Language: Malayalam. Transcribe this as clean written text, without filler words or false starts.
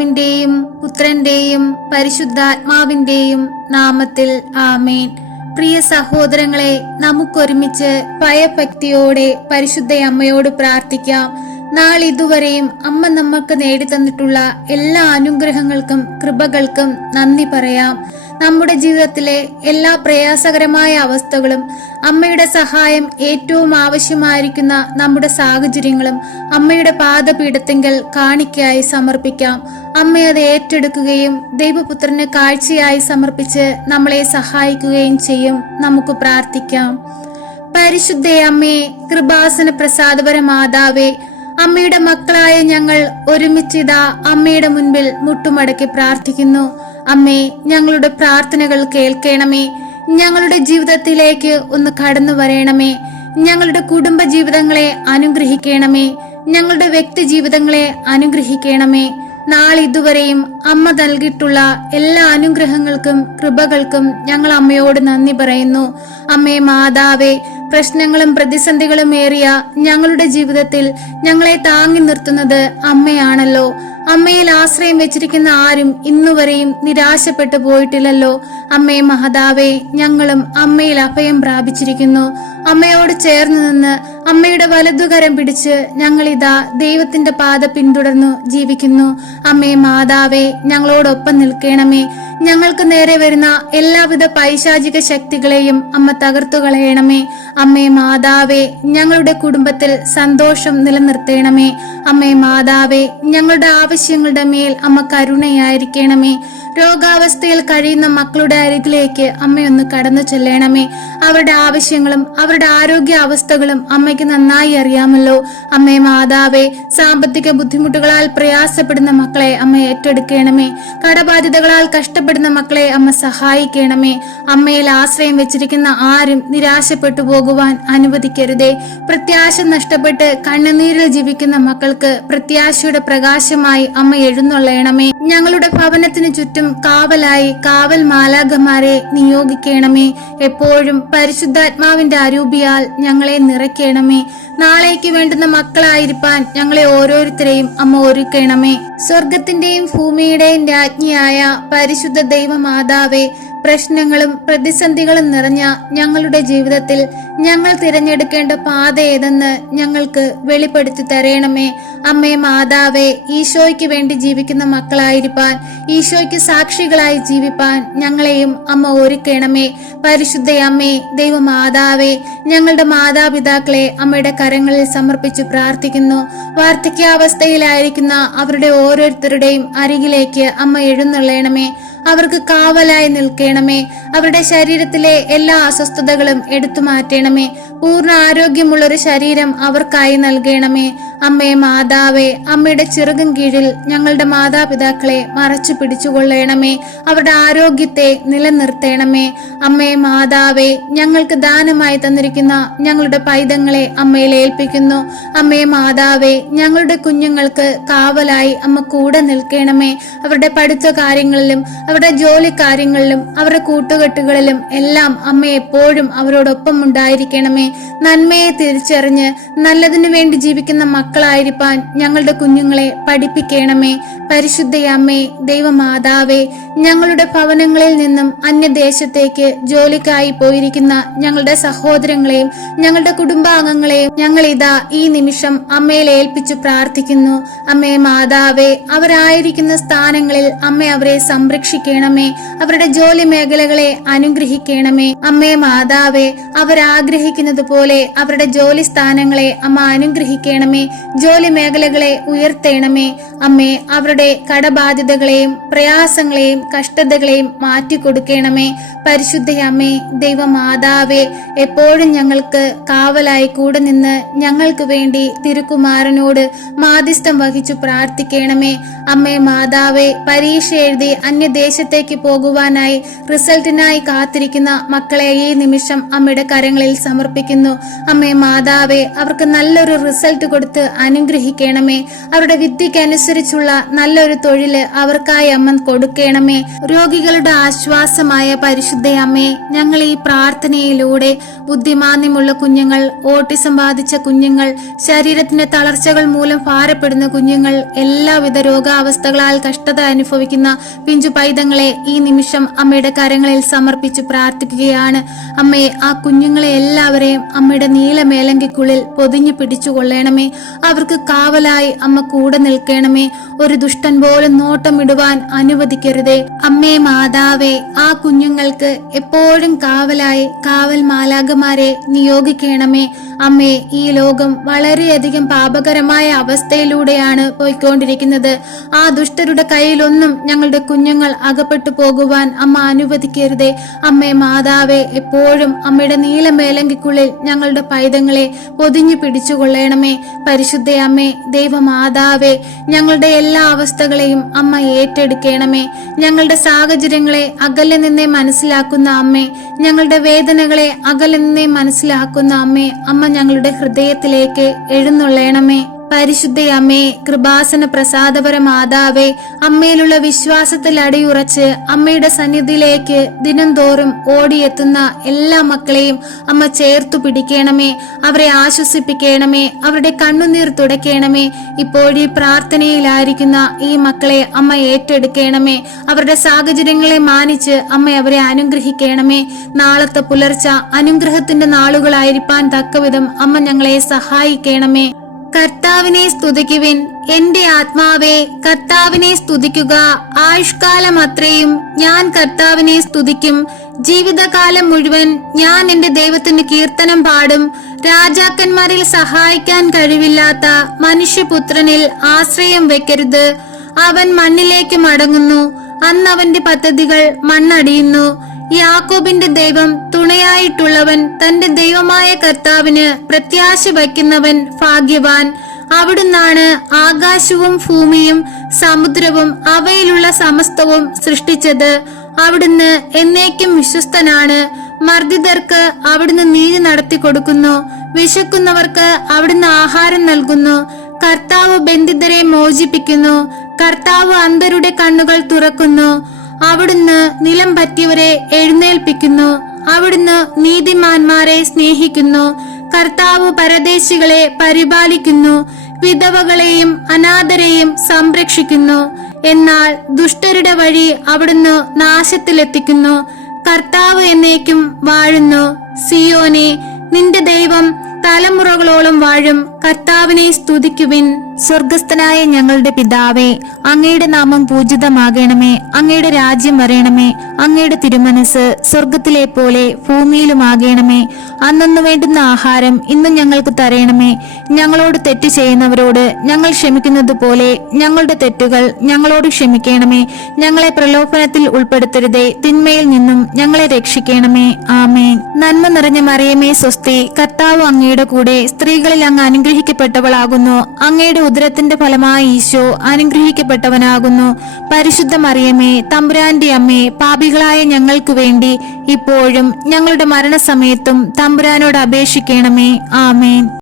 പിതാവിന്റെയും പുത്രന്റെയും പരിശുദ്ധാത്മാവിന്റെയും നാമത്തിൽ ആമേൻ. പ്രിയ സഹോദരങ്ങളെ, നമുക്കൊരുമിച്ച് ഭയഭക്തിയോടെ പരിശുദ്ധ അമ്മയോട് പ്രാർത്ഥിക്കാം. നാളിതുവരെയും അമ്മ നമുക്ക് നേടിത്തന്നിട്ടുള്ള എല്ലാ അനുഗ്രഹങ്ങൾക്കും കൃപകൾക്കും നന്ദി പറയാം. നമ്മുടെ ജീവിതത്തിലെ എല്ലാ പ്രയാസകരമായ അവസ്ഥകളും അമ്മയുടെ സഹായം ഏറ്റവും ആവശ്യമായിരിക്കുന്ന നമ്മുടെ സാഹചര്യങ്ങളും അമ്മയുടെ പാദപീഠത്തിങ്കൽ കാണിക്കയായി സമർപ്പിക്കാം. അമ്മ അത് ഏറ്റെടുക്കുകയും ദൈവപുത്രന് കാഴ്ചയായി സമർപ്പിച്ച് നമ്മളെ സഹായിക്കുകയും ചെയ്യും. നമുക്ക് പ്രാർത്ഥിക്കാം. പരിശുദ്ധ അമ്മേ, കൃപാസന പ്രസാദപര മാതാവേ, അമ്മയുടെ മക്കളായ ഞങ്ങൾ ഒരുമിച്ചിതാ അമ്മയുടെ മുൻപിൽ മുട്ടുമടക്കി പ്രാർത്ഥിക്കുന്നു. അമ്മേ, ഞങ്ങളുടെ പ്രാർത്ഥനകൾ കേൾക്കണമേ. ഞങ്ങളുടെ ജീവിതത്തിലേക്ക് ഒന്ന് കടന്നു വരണമേ. ഞങ്ങളുടെ കുടുംബ ജീവിതങ്ങളെ അനുഗ്രഹിക്കണമേ. ഞങ്ങളുടെ വ്യക്തി ജീവിതങ്ങളെ അനുഗ്രഹിക്കണമേ. നാളിതുവരെയും അമ്മ നൽകിയിട്ടുള്ള എല്ലാ അനുഗ്രഹങ്ങൾക്കും കൃപകൾക്കും ഞങ്ങൾ അമ്മയോട് നന്ദി പറയുന്നു. അമ്മേ മാതാവേ, പ്രശ്നങ്ങളും പ്രതിസന്ധികളും ഏറിയ ഞങ്ങളുടെ ജീവിതത്തിൽ ഞങ്ങളെ താങ്ങി നിർത്തുന്നത് അമ്മയാണല്ലോ. അമ്മയിൽ ആശ്രയം വെച്ചിരിക്കുന്ന ആരും ഇന്നുവരെയും നിരാശപ്പെട്ടു പോയിട്ടില്ലല്ലോ. അമ്മേ മഹതാവേ, ഞങ്ങളും അമ്മയിൽ അഭയം പ്രാപിച്ചിരിക്കുന്നു. അമ്മയോട് ചേർന്ന് നിന്ന് അമ്മയുടെ വലതുകരം പിടിച്ച് ഞങ്ങളിതാ ദൈവത്തിന്റെ പാത പിന്തുടർന്നു ജീവിക്കുന്നു. അമ്മേ മാതാവേ, ഞങ്ങളോടൊപ്പം നിൽക്കണമേ. ഞങ്ങൾക്ക് നേരെ വരുന്ന എല്ലാവിധ പൈശാചിക ശക്തികളെയും അമ്മ തകർത്തു കളയണമേ. അമ്മേ മാതാവേ, ഞങ്ങളുടെ കുടുംബത്തിൽ സന്തോഷം നിലനിർത്തണമേ. അമ്മേ മാതാവേ, ഞങ്ങളുടെ ആവശ്യങ്ങളുടെ മേൽ അമ്മ കരുണയായിരിക്കണമേ. രോഗാവസ്ഥയിൽ കഴിയുന്ന മക്കളുടെ അരികിലേക്ക് അമ്മയൊന്ന് കടന്നു ചെല്ലണമേ. അവരുടെ ആവശ്യങ്ങളും അവരുടെ ആരോഗ്യ അവസ്ഥകളും അമ്മയ്ക്ക് നന്നായി അറിയാമല്ലോ. അമ്മേ മാതാവേ, സാമ്പത്തിക ബുദ്ധിമുട്ടുകളാൽ പ്രയാസപ്പെടുന്ന മക്കളെ അമ്മ ഏറ്റെടുക്കണമേ. കടബാധ്യതകളാൽ കഷ്ടപ്പെടുന്ന മക്കളെ അമ്മ സഹായിക്കണമേ. അമ്മയിൽ ആശ്രയം വെച്ചിരിക്കുന്ന ആരും നിരാശപ്പെട്ടു പോകുവാൻ അനുവദിക്കരുതേ. പ്രത്യാശ നഷ്ടപ്പെട്ട് കണ്ണുനീരിൽ ജീവിക്കുന്ന മക്കൾക്ക് പ്രത്യാശയുടെ പ്രകാശമായി അമ്മ എഴുന്നള്ളണമേ. ഞങ്ങളുടെ ഭവനത്തിന് ചുറ്റും കാവലായി കാവൽ മാലാഖമാരെ നിയോഗിക്കണമേ. എപ്പോഴും പരിശുദ്ധാത്മാവിന്റെ അരൂപിയാൽ ഞങ്ങളെ നിറയ്ക്കണമേ. നാളേക്ക് വേണ്ടുന്ന മക്കളായിരിക്കാൻ ഞങ്ങളെ ഓരോരുത്തരെയും അമ്മ ഒരുക്കണമേ. സ്വർഗത്തിന്റെയും ഭൂമിയുടെയും രാജ്ഞിയായ പരിശുദ്ധ ദൈവമാതാവേ, പ്രശ്നങ്ങളും പ്രതിസന്ധികളും നിറഞ്ഞ ഞങ്ങളുടെ ജീവിതത്തിൽ ഞങ്ങൾ തിരഞ്ഞെടുക്കേണ്ട പാത ഏതെന്ന് ഞങ്ങൾക്ക് വെളിപ്പെടുത്തി തരണമേ. അമ്മേ മാതാവേ, ഈശോയ്ക്ക് വേണ്ടി ജീവിക്കുന്ന മക്കളായിരിക്കാൻ, ഈശോയ്ക്ക് സാക്ഷികളായി ജീവിപ്പാൻ ഞങ്ങളെയും അമ്മ ഒരുക്കണമേ. പരിശുദ്ധ അമ്മേ, ദൈവമാതാവേ, ഞങ്ങളുടെ മാതാപിതാക്കളെ അമ്മയുടെ കരങ്ങളിൽ സമർപ്പിച്ച് പ്രാർത്ഥിക്കുന്നു. വാർദ്ധക്യാവസ്ഥയിലായിരിക്കുന്ന അവരുടെ ഓരോരുത്തരുടെയും അരികിലേക്ക് അമ്മ എഴുന്നള്ളണമേ. അവർക്ക് കാവലായി നിൽക്കണമേ. അവരുടെ ശരീരത്തിലെ എല്ലാ അസ്വസ്ഥതകളും എടുത്തു മാറ്റണമേ. പൂർണ്ണ ആരോഗ്യമുള്ളൊരു ശരീരം അവർക്കായി നൽകണമേ. അമ്മേ മാതാവേ, അമ്മയുടെ ചിറകും കീഴിൽ ഞങ്ങളുടെ മാതാപിതാക്കളെ മറച്ചു പിടിച്ചുകൊള്ളണമേ. അവരുടെ ആരോഗ്യത്തെ നിലനിർത്തണമേ. അമ്മേ മാതാവേ, ഞങ്ങൾക്ക് ദാനമായി തന്നിരിക്കുന്ന ഞങ്ങളുടെ പൈതങ്ങളെ അമ്മയിൽ ഏൽപ്പിക്കുന്നു. അമ്മേ മാതാവേ, ഞങ്ങളുടെ കുഞ്ഞുങ്ങൾക്ക് കാവലായി അമ്മ കൂടെ നിൽക്കണമേ. അവരുടെ പഠിത്ത കാര്യങ്ങളിലും അവരുടെ ജോലി കാര്യങ്ങളിലും അവരുടെ കൂട്ടുകെട്ടുകളിലും എല്ലാം അമ്മ എപ്പോഴും അവരോടൊപ്പം ഉണ്ടായിരിക്കണമേ. നന്മയെ തിരിച്ചറിഞ്ഞ് നല്ലതിനു വേണ്ടി ജീവിക്കുന്ന മക്കളായിരിക്കാൻ ഞങ്ങളുടെ കുഞ്ഞുങ്ങളെ പഠിപ്പിക്കണമേ. പരിശുദ്ധ അമ്മേ, ദൈവമാതാവേ, ഞങ്ങളുടെ ഭവനങ്ങളിൽ നിന്നും അന്യദേശത്തേക്ക് ജോലിക്കായി പോയിരിക്കുന്ന ഞങ്ങളുടെ സഹോദരങ്ങളെയും ഞങ്ങളുടെ കുടുംബാംഗങ്ങളെയും ഞങ്ങൾ ഇതാ ഈ നിമിഷം അമ്മയിൽ ഏൽപ്പിച്ചു പ്രാർത്ഥിക്കുന്നു. അമ്മേ മാതാവേ, അവരായിരിക്കുന്ന സ്ഥാനങ്ങളിൽ അമ്മ അവരെ സംരക്ഷിക്കണമേ. അവരുടെ ജോലി മേഖലകളെ അനുഗ്രഹിക്കണമേ. അമ്മേ മാതാവേ, അവരാഗ്രഹിക്കുന്നത് പോലെ അവരുടെ ജോലി സ്ഥാനങ്ങളെ അമ്മ അനുഗ്രഹിക്കണമേ. ജോലി മേഖലകളെ ഉയർത്തണമേ. അമ്മേ, അവരുടെ കടബാധ്യതകളെയും പ്രയാസങ്ങളെയും കഷ്ടതകളെയും മാറ്റിക്കൊടുക്കണമേ. പരിശുദ്ധ അമ്മേ, ദൈവമാതാവേ, എപ്പോഴും ഞങ്ങൾക്ക് കാവലായി കൂടെ നിന്ന് ഞങ്ങൾക്ക് വേണ്ടി തിരുക്കുമാരനോട് മാധ്യസ്ഥം വഹിച്ചു പ്രാർത്ഥിക്കണമേ. അമ്മേ മാതാവേ, പരീക്ഷ എഴുതി അന്യദേശത്തേക്ക് പോകുവാനായി റിസൾട്ടിനായി കാത്തിരിക്കുന്ന മക്കളെ ഈ നിമിഷം അമ്മയുടെ കരങ്ങളിൽ സമർപ്പിക്കുന്നു. അമ്മേ മാതാവേ, അവർക്ക് നല്ലൊരു റിസൾട്ട് കൊടുത്ത് അനുഗ്രഹിക്കണമേ. അവരുടെ വിദ്യയ്ക്കനുസരിച്ചുള്ള നല്ല നല്ലൊരു തൊഴില് അവർക്കായി അമ്മ കൊടുക്കണമേ. രോഗികളുടെ ആശ്വാസമായ പരിശുദ്ധ അമ്മേ, ഞങ്ങൾ ഈ പ്രാർത്ഥനയിലൂടെ ബുദ്ധിമാന്ദ്യമുള്ള കുഞ്ഞുങ്ങൾ, ഓട്ടിസം ബാധിച്ച കുഞ്ഞുങ്ങൾ, ശരീരത്തിന്റെ തളർച്ചകൾ മൂലം ഭാരപ്പെടുന്ന കുഞ്ഞുങ്ങൾ, എല്ലാവിധ രോഗാവസ്ഥകളാൽ കഷ്ടത അനുഭവിക്കുന്ന പിഞ്ചു പൈതങ്ങളെ ഈ നിമിഷം അമ്മയുടെ കരങ്ങളിൽ സമർപ്പിച്ച് പ്രാർത്ഥിക്കുകയാണ്. അമ്മയെ, ആ കുഞ്ഞുങ്ങളെ എല്ലാവരെയും അമ്മയുടെ നീലമേലങ്കിക്കുള്ളിൽ പൊതിഞ്ഞു പിടിച്ചുകൊള്ളണമേ. അവർക്ക് കാവലായി അമ്മ കൂടെ നിൽക്കണമേ. ഒരു ദുഷ്ടൻ പോലും നോട്ടമിടുവാൻ അനുവദിക്കരുതേ. അമ്മേ മാതാവേ, ആ കുഞ്ഞുങ്ങൾക്ക് എപ്പോഴും കാവലായി കാവൽ മാലാഖമാരെ നിയോഗിക്കണമേ. അമ്മേ, ഈ ലോകം വളരെയധികം പാപകരമായ അവസ്ഥയിലൂടെയാണ് പോയിക്കൊണ്ടിരിക്കുന്നത്. ആ ദുഷ്ടരുടെ കയ്യിലൊന്നും ഞങ്ങളുടെ കുഞ്ഞുങ്ങൾ അകപ്പെട്ടു പോകുവാൻ അമ്മ അനുവദിക്കരുതേ. അമ്മേ മാതാവേ, എപ്പോഴും അമ്മയുടെ നീലമേലങ്കിക്കുള്ളിൽ ഞങ്ങളുടെ പൈതങ്ങളെ പൊതിഞ്ഞു പിടിച്ചുകൊള്ളണമേ. പരിശുദ്ധ അമ്മേ, ദൈവമാതാവേ, ഞങ്ങളുടെ എല്ലാ അവസ്ഥകളെയും അമ്മ ഏറ്റെടുക്കണമേ. ഞങ്ങളുടെ സാഹചര്യങ്ങളെ അകലെ നിന്നേ മനസ്സിലാക്കുന്ന അമ്മേ, ഞങ്ങളുടെ വേദനകളെ അകലെ നിന്നേ മനസ്സിലാക്കുന്ന അമ്മേ, അമ്മ ഞങ്ങളുടെ ഹൃദയത്തിലേക്ക് എഴുന്നള്ളണമേ. പരിശുദ്ധ അമ്മേ, കൃപാസന പ്രസാദപര മാതാവേ, അമ്മയിലുള്ള വിശ്വാസത്തിൽ അടിയുറച്ച് അമ്മയുടെ സന്നിധിയിലേക്ക് ദിനംതോറും ഓടിയെത്തുന്ന എല്ലാ മക്കളെയും അമ്മ ചേർത്തു പിടിക്കണമേ. അവരെ ആശ്വസിപ്പിക്കണമേ. അവരുടെ കണ്ണുനീർ തുടയ്ക്കണമേ. ഇപ്പോഴീ പ്രാർത്ഥനയിലായിരിക്കുന്ന ഈ മക്കളെ അമ്മ ഏറ്റെടുക്കണമേ. അവരുടെ സാഹചര്യങ്ങളെ മാനിച്ച് അമ്മ അവരെ അനുഗ്രഹിക്കണമേ. നാളത്തെ പുലർച്ച അനുഗ്രഹത്തിന്റെ നാളുകളായിരിക്കാൻ തക്കവിധം അമ്മ ഞങ്ങളെ സഹായിക്കണമേ. കർത്താവിനെ സ്തുതിക്കുവിൻ, എന്റെ ആത്മാവേ കർത്താവിനെ സ്തുതിക്കുക. ആയുഷ്കാലം അത്രയും ഞാൻ കർത്താവിനെ സ്തുതിക്കും. ജീവിതകാലം മുഴുവൻ ഞാൻ എന്റെ ദൈവത്തിന് കീർത്തനം പാടും. രാജാക്കന്മാരിൽ സഹായിക്കാൻ കഴിവില്ലാത്ത മനുഷ്യപുത്രനിൽ ആശ്രയം വെക്കരുത്. അവൻ മണ്ണിലേക്ക് മടങ്ങുന്നു. അന്ന് അവന്റെ പദ്ധതികൾ മണ്ണടിയുന്നു. യാക്കോബിന്റെ ദൈവം തുണയായിട്ടുള്ളവൻ, തന്റെ ദൈവമായ കർത്താവിന് പ്രത്യാശ വയ്ക്കുന്നവൻ ഭാഗ്യവാൻ. അവിടുന്നാണ് ആകാശവും ഭൂമിയും സമുദ്രവും അവയിലുള്ള സമസ്തവും സൃഷ്ടിച്ചത്. അവിടുന്ന് എന്നേക്കും വിശ്വസ്തനാണ്. മർദ്ദിതർക്ക് അവിടുന്ന് നീതി നടത്തി കൊടുക്കുന്നു. വിശക്കുന്നവർക്ക് അവിടുന്ന് ആഹാരം നൽകുന്നു. കർത്താവ് ബന്ധിതരെ മോചിപ്പിക്കുന്നു. കർത്താവ് അന്ധരുടെ കണ്ണുകൾ തുറക്കുന്നു. അവിടുന്ന് നിലം പറ്റിയവരെ എഴുന്നേൽപ്പിക്കുന്നു. അവിടുന്ന് നീതിമാന്മാരെ സ്നേഹിക്കുന്നു. കർത്താവ് പരദേശികളെ പരിപാലിക്കുന്നു. വിധവകളെയും അനാഥരെയും സംരക്ഷിക്കുന്നു. എന്നാൽ ദുഷ്ടരുടെ വഴി അവിടുന്ന് നാശത്തിലെത്തിക്കുന്നു. കർത്താവ് എന്നേക്കും വാഴുന്നു. സിയോനെ, നിന്റെ ദൈവം തലമുറകളോളം വാഴും. കർത്താവിനെ സ്തുതിക്കുവിൻ. സ്വർഗസ്ഥനായ ഞങ്ങളുടെ പിതാവേ, അങ്ങയുടെ നാമം പൂജിതമാകണമേ. അങ്ങയുടെ രാജ്യം വരയണമേ. അങ്ങയുടെ തിരുമനസ് സ്വർഗത്തിലെ പോലെ ഭൂമിയിലുമാകണമേ. അന്നു വേണ്ടുന്ന ആഹാരം ഇന്നും ഞങ്ങൾക്ക് തരയണമേ. ഞങ്ങളോട് തെറ്റ് ചെയ്യുന്നവരോട് ഞങ്ങൾ ക്ഷമിക്കുന്നത് പോലെ ഞങ്ങളുടെ തെറ്റുകൾ ഞങ്ങളോട് ക്ഷമിക്കണമേ. ഞങ്ങളെ പ്രലോഭനത്തിൽ ഉൾപ്പെടുത്തരുതേ. തിന്മയിൽ നിന്നും ഞങ്ങളെ രക്ഷിക്കണമേ. ആമേൻ. നന്മ നിറഞ്ഞ മറിയമേ സ്വസ്തി, കർത്താവ് അങ്ങയുടെ കൂടെ, സ്ത്രീകളിൽ അങ്ങ് അനുഗ്രഹിക്കപ്പെട്ടവളാകുന്നു. അങ്ങയുടെ ഉദരത്തിന്റെ ഫലമായി ഈശോ അനുഗ്രഹിക്കപ്പെട്ടവനാകുന്നു. പരിശുദ്ധ മറിയമേ, തമ്പുരാന്റെ അമ്മേ, പാപികളായ ഞങ്ങൾക്ക് വേണ്ടി ഇപ്പോഴും ഞങ്ങളുടെ മരണസമയത്തും തമ്പുരാനോട് അപേക്ഷിക്കണമേ. ആമേൻ.